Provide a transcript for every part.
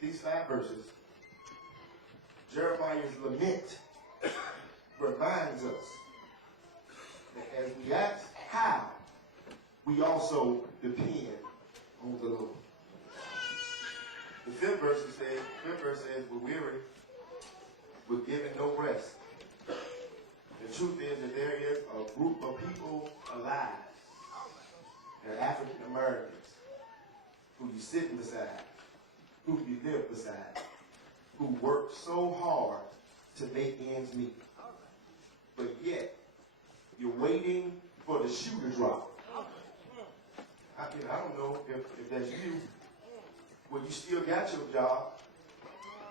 these 5 verses, Jeremiah's lament reminds us that as we ask how, we also depend on the Lord. The 5th verse says, we're weary, we're given no rest. The truth is that there is a group of people alive, they're African Americans, who you sit beside, who you live beside, who work so hard to make ends meet. But yet, you're waiting for the shoe to drop. I don't know if that's you. Well, you still got your job,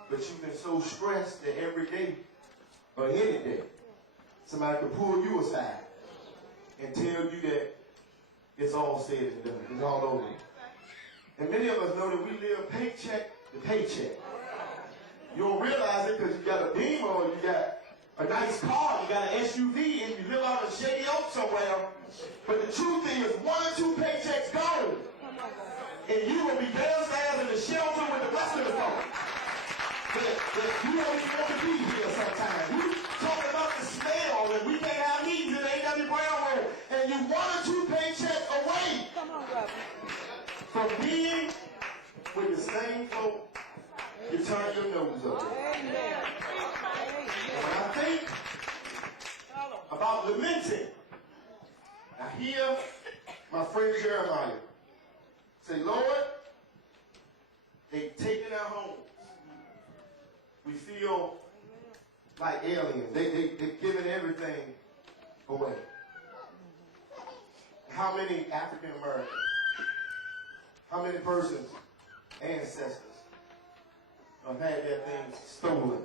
but you've been so stressed that every day, or any day, somebody could pull you aside and tell you that it's all said and done. It's all over. And many of us know that we live paycheck to paycheck. You don't realize it because you got a Beamer or you got a nice car, you got an SUV, and you live out in Shady Oak somewhere. But the truth is, 1 or 2 paychecks gone, and you will be downstairs in the shelter with the rest of the folks. You don't even want to be here sometimes. We talk about the smell, and we can't have meetings in the A.W. Brown Road, and you 1 or 2 paychecks away from being with the same folk. You turn your nose up. When I think about lamenting, I hear my friend Jeremiah say, Lord, they've taken our homes. We feel like aliens. They've given everything away. How many African Americans, how many persons, ancestors, have had their things stolen,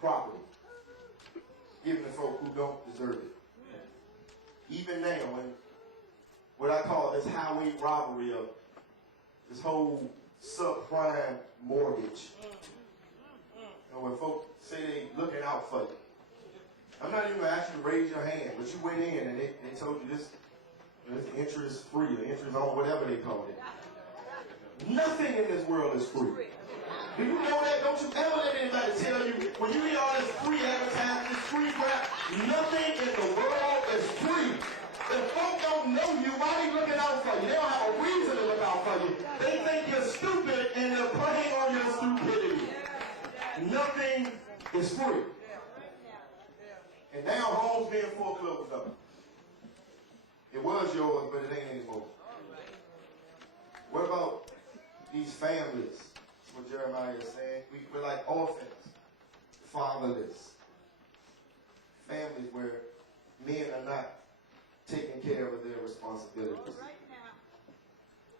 property, given to folk who don't deserve it. Even now, in what I call this highway robbery of this whole subprime mortgage, when folks say they looking out for you, I'm not even going to ask you to raise your hand, but you went in and they told you this interest free, or interest on whatever they call it. Nothing in this world is free. Do you know that? Don't you ever let anybody tell you, when you hear all this free advertising, this free crap, nothing in the world is free. If folks don't know you, why are they looking out for you? They don't have a reason to look out for you. They think you're stupid and they're playing on your stupidity. Nothing is free. And now homes being foreclosed on. It was yours, but it ain't anymore. What about these families? That's what Jeremiah is saying. We're like orphans, fatherless. Families where men are not taking care of their responsibilities.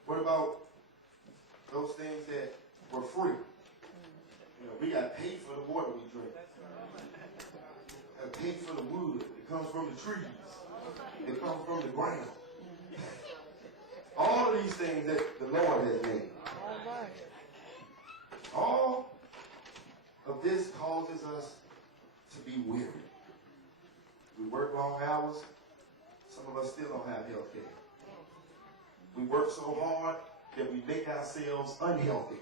What about those things that were free? We got to pay for the water we drink. Got to pay for the wood that comes from the trees. That comes from the ground. All of these things that the Lord has made. All of this causes us to be weary. We work long hours. Some of us still don't have health care. We work so hard that we make ourselves unhealthy,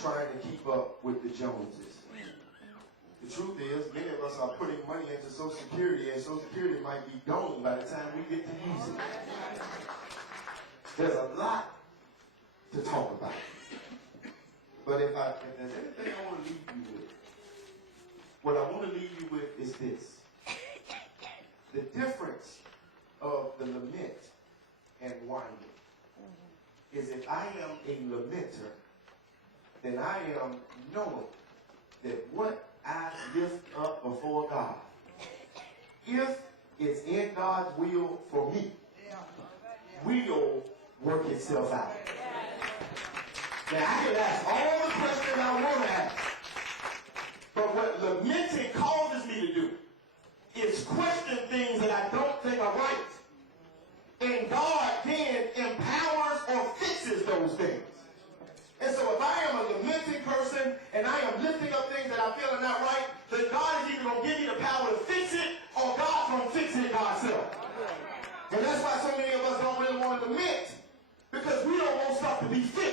trying to keep up with the Joneses. The truth is, many of us are putting money into Social Security, and Social Security might be gone by the time we get to use it. There's a lot to talk about. But if there's anything I want to leave you with, what I want to leave you with is this. The difference of the lament and whining is if I am a lamenter, then I am knowing that what I lift up before God, if it's in God's will for me, will work itself out. Now I can ask all the questions I want to ask, but what lamenting causes me to do is question things that I don't think are right. And God then empowers or fixes those things. And so if I am a lamenting person and I am lifting up things that I feel are not right, then God is either going to give me the power to fix it or God's going to fix it Godself. And that's why so many of us don't really want to lament, because we don't want stuff to be fixed.